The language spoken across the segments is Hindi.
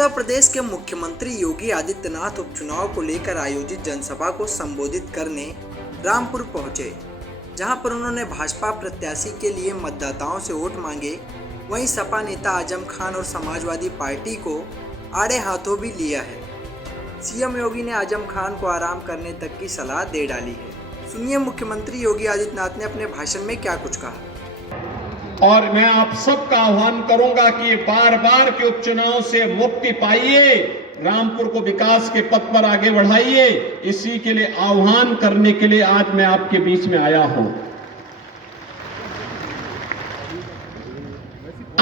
उत्तर प्रदेश के मुख्यमंत्री योगी आदित्यनाथ उपचुनाव को लेकर आयोजित जनसभा को संबोधित करने रामपुर पहुंचे, जहां पर उन्होंने भाजपा प्रत्याशी के लिए मतदाताओं से वोट मांगे। वहीं सपा नेता आजम खान और समाजवादी पार्टी को आड़े हाथों भी लिया है। सीएम योगी ने आजम खान को आराम करने तक की सलाह दे डाली है। सुनिए मुख्यमंत्री योगी आदित्यनाथ ने अपने भाषण में क्या कुछ कहा। और मैं आप सबका आह्वान करूंगा कि बार बार के उपचुनाव से मुक्ति पाइए, रामपुर को विकास के पथ पर आगे बढ़ाइए। इसी के लिए आह्वान करने के लिए आज मैं आपके बीच में आया हूं।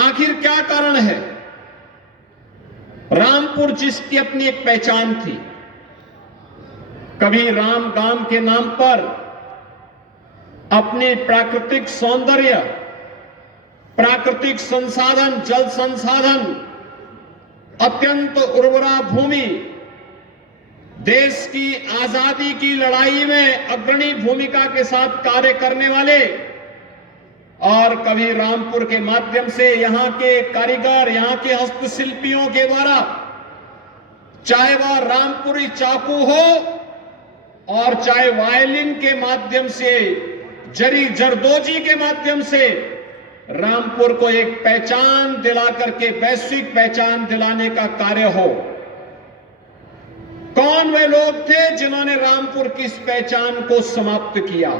आखिर क्या कारण है? रामपुर जिसकी अपनी एक पहचान थी, कभी राम गांव के नाम पर अपने प्राकृतिक सौंदर्य, प्राकृतिक संसाधन, जल संसाधन, अत्यंत उर्वरा भूमि, देश की आजादी की लड़ाई में अग्रणी भूमिका के साथ कार्य करने वाले, और कभी रामपुर के माध्यम से यहां के कारीगर, यहां के हस्तशिल्पियों के द्वारा, चाहे वह रामपुरी चाकू हो और चाहे वायलिन के माध्यम से, जरी जरदोजी के माध्यम से रामपुर को एक पहचान दिला करके वैश्विक पहचान दिलाने का कार्य हो। कौन वे लोग थे जिन्होंने रामपुर की इस पहचान को समाप्त किया?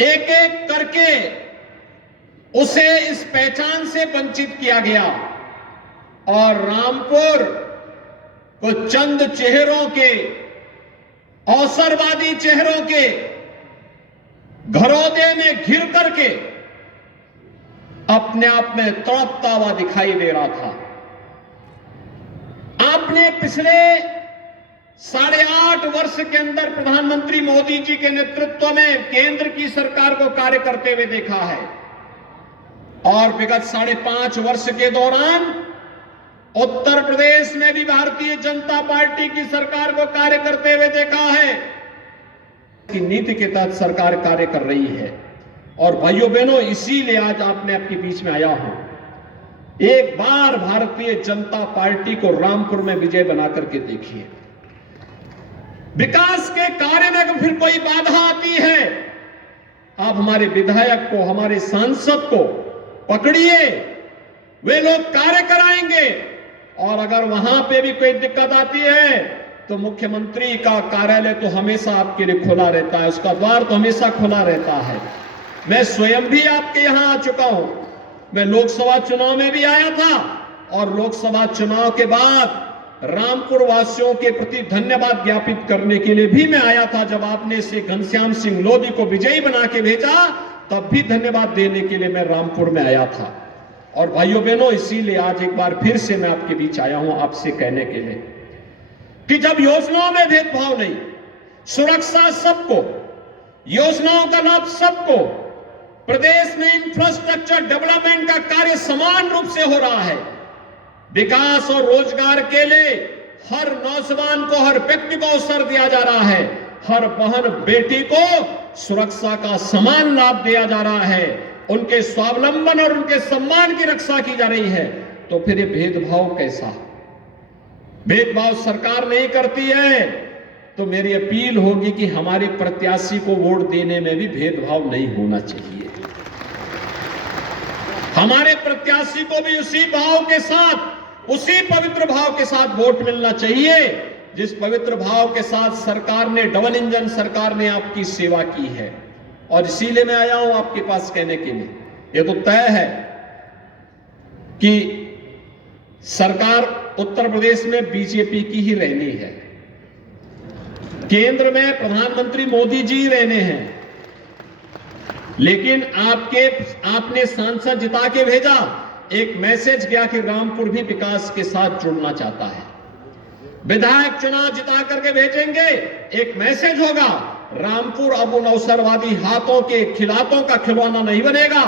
एक एक करके उसे इस पहचान से वंचित किया गया और रामपुर को चंद चेहरों के, अवसरवादी चेहरों के घरौदे में घिर करके अपने आप में तड़पता हुआ दिखाई दे रहा था। आपने पिछले 8.5 वर्ष के अंदर प्रधानमंत्री मोदी जी के नेतृत्व में केंद्र की सरकार को कार्य करते हुए देखा है, और विगत 5.5 वर्ष के दौरान उत्तर प्रदेश में भी भारतीय जनता पार्टी की सरकार को कार्य करते हुए देखा है कि नीति के तहत सरकार कार्य कर रही है। और भाइयों बहनों, इसीलिए आज आपने आपके बीच में आया हूं। एक बार भारतीय जनता पार्टी को रामपुर में विजय बना करके देखिए। विकास के कार्य में फिर कोई बाधा आती है, आप हमारे विधायक को, हमारे सांसद को पकड़िए, वे लोग कार्य कराएंगे। और अगर वहां पे भी कोई दिक्कत आती है तो मुख्यमंत्री का कार्यालय तो हमेशा आपके लिए खुला रहता है, उसका द्वार तो हमेशा खुला रहता है। मैं स्वयं भी आपके यहां आ चुका हूं। मैं लोकसभा चुनाव में भी आया था, और लोकसभा चुनाव के बाद रामपुर वासियों के प्रति धन्यवाद ज्ञापित करने के लिए भी मैं आया था। जब आपने से घनश्याम सिंह लोधी को विजयी बना के भेजा, तब भी धन्यवाद देने के लिए मैं रामपुर में आया था। और भाइयों बहनों, इसीलिए आज एक बार फिर से मैं आपके बीच आया हूं आपसे कहने के लिए कि जब योजनाओं में भेदभाव नहीं, सुरक्षा सबको, योजनाओं का लाभ सबको, प्रदेश में इंफ्रास्ट्रक्चर डेवलपमेंट का कार्य समान रूप से हो रहा है, विकास और रोजगार के लिए हर नौजवान को, हर व्यक्ति को अवसर दिया जा रहा है, हर बहन बेटी को सुरक्षा का समान लाभ दिया जा रहा है, उनके स्वावलंबन और उनके सम्मान की रक्षा की जा रही है, तो फिर ये भेदभाव कैसा? भेदभाव सरकार नहीं करती है, तो मेरी अपील होगी कि हमारे प्रत्याशी को वोट देने में भी भेदभाव नहीं होना चाहिए। हमारे प्रत्याशी को भी उसी भाव के साथ, उसी पवित्र भाव के साथ वोट मिलना चाहिए जिस पवित्र भाव के साथ सरकार ने, डबल इंजन सरकार ने आपकी सेवा की है। और इसीलिए मैं आया हूं आपके पास कहने के लिए, यह तो तय है कि सरकार उत्तर प्रदेश में बीजेपी की ही रहनी है, केंद्र में प्रधानमंत्री मोदी जी रहने हैं, लेकिन आपने सांसद जिता के भेजा, एक मैसेज गया कि रामपुर भी विकास के साथ जुड़ना चाहता है। विधायक चुनाव जिता करके भेजेंगे, एक मैसेज होगा, रामपुर अब उन अवसरवादी हाथों के खिलाफों का खिलौना नहीं बनेगा।